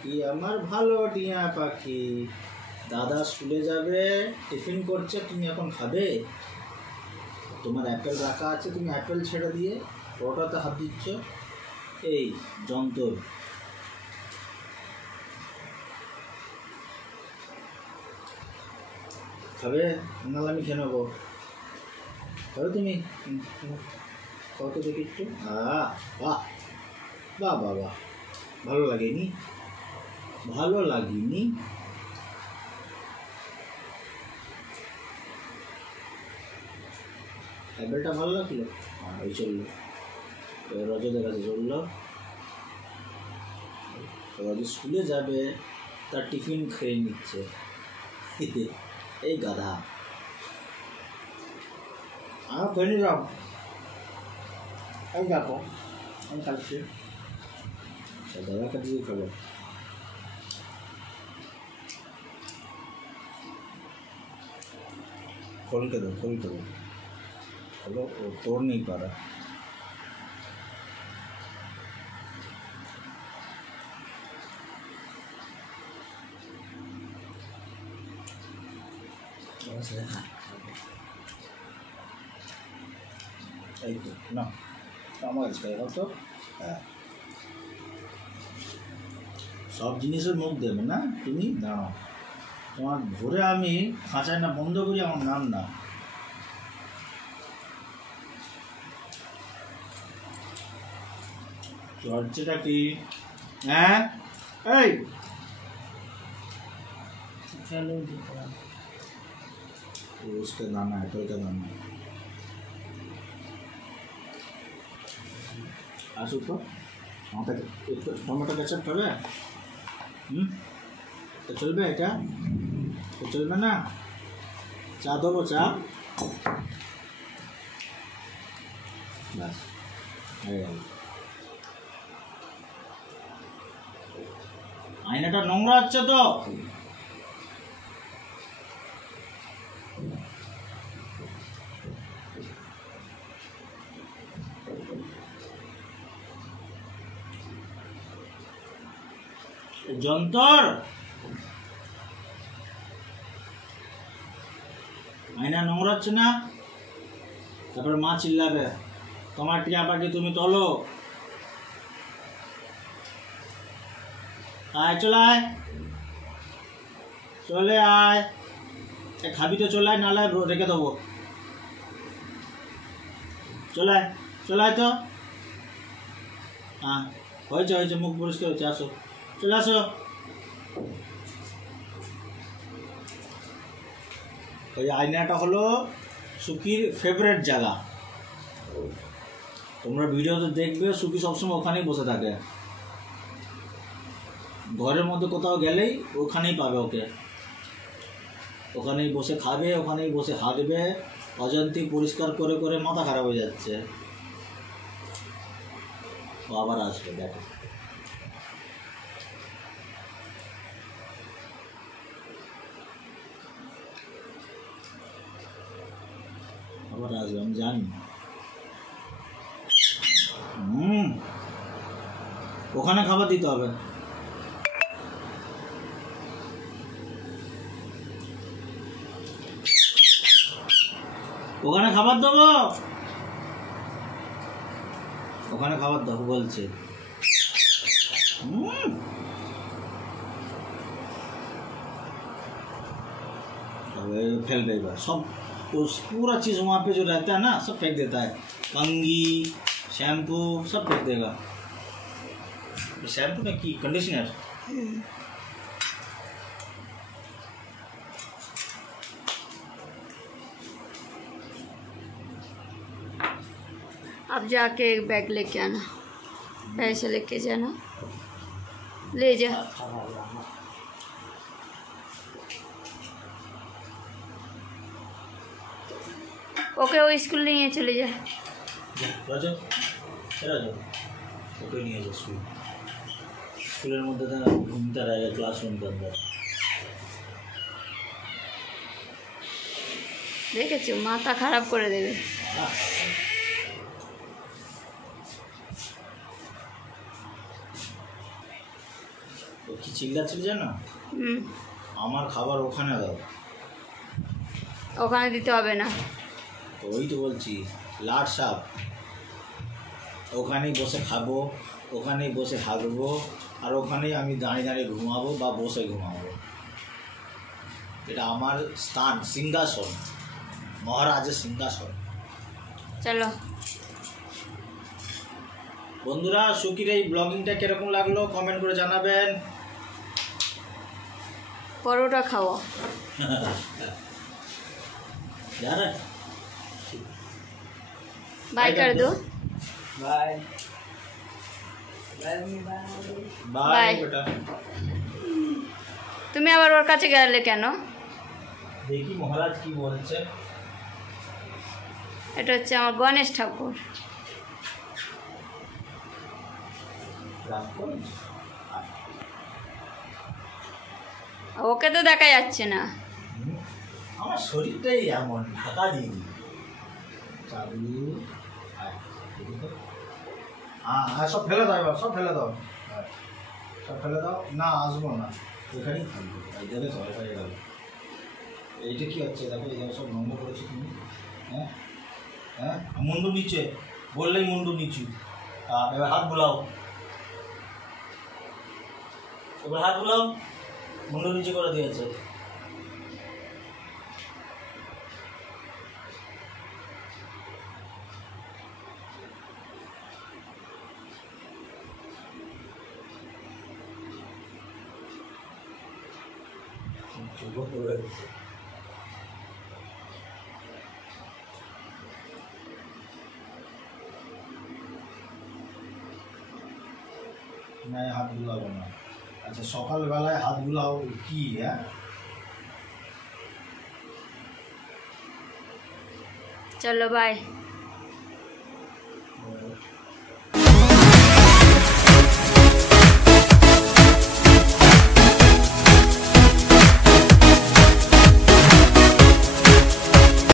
কি আমার ভালো টিয়া পাখি, দাদা স্কুলে যাবে, টিফিন করছে, তুমি এখন খাবে? তোমার অ্যাপেল রাখা আছে, তুমি অ্যাপেল ছেড়ে দিয়ে ওটাতে হাত দিচ্ছ। এই যন্ত্র, খাবে? নাহলে আমি খেয়ে নেবো। খাবে তুমি? কত দেখি একটু। বাহ বাহ বাহ বাহ, ভালো লাগেনি? ভালো লাগেনি? অ্যাপেলটা ভালো লাগলো? ওই চললো, রজদের কাছে চললো। রজ স্কুলে যাবে, তার টিফিন খেয়ে নিচ্ছে। এই গাধা। আমার খেয়ে নিলাম, এই দেখো আমি খাচ্ছি, দাদা কাছে খাবো। खोल के दो, खोल के दो, खोलो, वो तोड़ नहीं पा रहा। এই তো না, আমার কাছে তো হ্যাঁ, সব জিনিসের মুখ দেবে না তুমি, দাঁড়াও। তোমার ভোরে আমি খাঁচায় না বন্ধ করি, আমার নাম না। চর্চাটা কি? হ্যাঁ এই उसका दाना, एप्पल का दाना। আসো তো, আমাকে একটু টমেটো কেচাপ খাবে? তো চলবে এটা? তো চলবে না? চা দেবো? চা ব্যাস হয়ে গেল। আয়নাটা নোংরা হচ্ছে তো। যন্তর, আয়না নোংরা হচ্ছে না? তারপরে মা চিল্লাবে, তোমার টিয়া পাখি তুমি তোলো। আয়, চলে আয়, চলে আয়। খাবি তো চলে আয়, নাহলে রেখে দেবো। চলে আয়, চলে আয় তো। হ্যাঁ হয়েছে, হয়েছে, মুখ পরিষ্কার হয়েছে, আসো, চলে আসো। ওই আয়নাটা হলো সুকির ফেভারিট জায়গা। তোমরা ভিডিওতে দেখবে সুকি সবসময় ওখানেই বসে থাকে। ঘরের মধ্যে কোথাও গেলেই ওখানেই পাবে ওকে। ওখানেই বসে খাবে, ওখানেই বসে হাঁটবে। অজান্তে পরিষ্কার করে করে মাথা খারাপ হয়ে যাচ্ছে। ও আবার আসবে, দেখো। আবার আসবে, আমি জানি। ওখানে খাবার দিতে হবে। ওখানে খাবার দেবো, ওখানে খাবার দেবো বলছে। फेल देगा सब, उस पूरा चीज़ वहाँ पे जो रहता है ना सब फेंक देता है। कंघी, शैम्पू सब फेंक देगा। शैम्पू में की कंडीशनर। अब जाके एक बैग लेके आना, पैसे लेके जाना, ले जा। ओके, वो स्कूल नहीं है, चले जा। राजा राजा ओके नहीं है स्कूल, स्कूल मध्य घूमता रहेगा क्लासरूम के अंदर। দেখেছো মাথা খারাপ করে দেবে। কি চিল্লাচ্ছিল জানো? হুম, আমার খাবার ওখানে দাও। ওখানে দিতে হবে না। তো ওই তো বলছি, লাট সাপ, ওখানেই বসে খাবো, ওখানেই বসে হাগবো, আর ওখানেই আমি দাঁড়িয়ে দাঁড়িয়ে ঘুমাবো বা বসে ঘুমাবো। এটা আমার স্থান, সিংহাসন, মহারাজের সিংহাসন। চলো বন্ধুরা, সুখীর এই ব্লগিংটা কিরকম লাগলো কমেন্ট করে জানাবেন। পরোটা খাও। জানে बाय कर दो। Bye Bye. बाय बेटा। তুমি আবার ওর কাছে গেলে কেন? দেখি মহারাজ কি বলছে। এটা হচ্ছে আমার গণেশ ঠাকুর। ওকে তো দেখা যাচ্ছে না। আমার শরীরটাই এমন, ঢাকা দিয়ে দিই। চাবি, হ্যাঁ সব ফেলে দাও, এবার সব ফেলে দাও, সব ফেলে দাও। না আসবো না, এখানেই থাকবো। এই দেখে সবাই হয়ে গেল। এইটা কি হচ্ছে দেখো, এই সব নম্বর করেছো তুমি। হ্যাঁ হ্যাঁ, মুন্ডু নিচে বললেই মুন্ডু নিচু। এবার হাত বুলাও, এবার হাত বুলাও। মুন্ডু নিচে করে দিয়েছে। না, হাত বুলাবো না। আচ্ছা, সকালবেলায় হাত বুলাও কি? হ্যাঁ चलो बाय।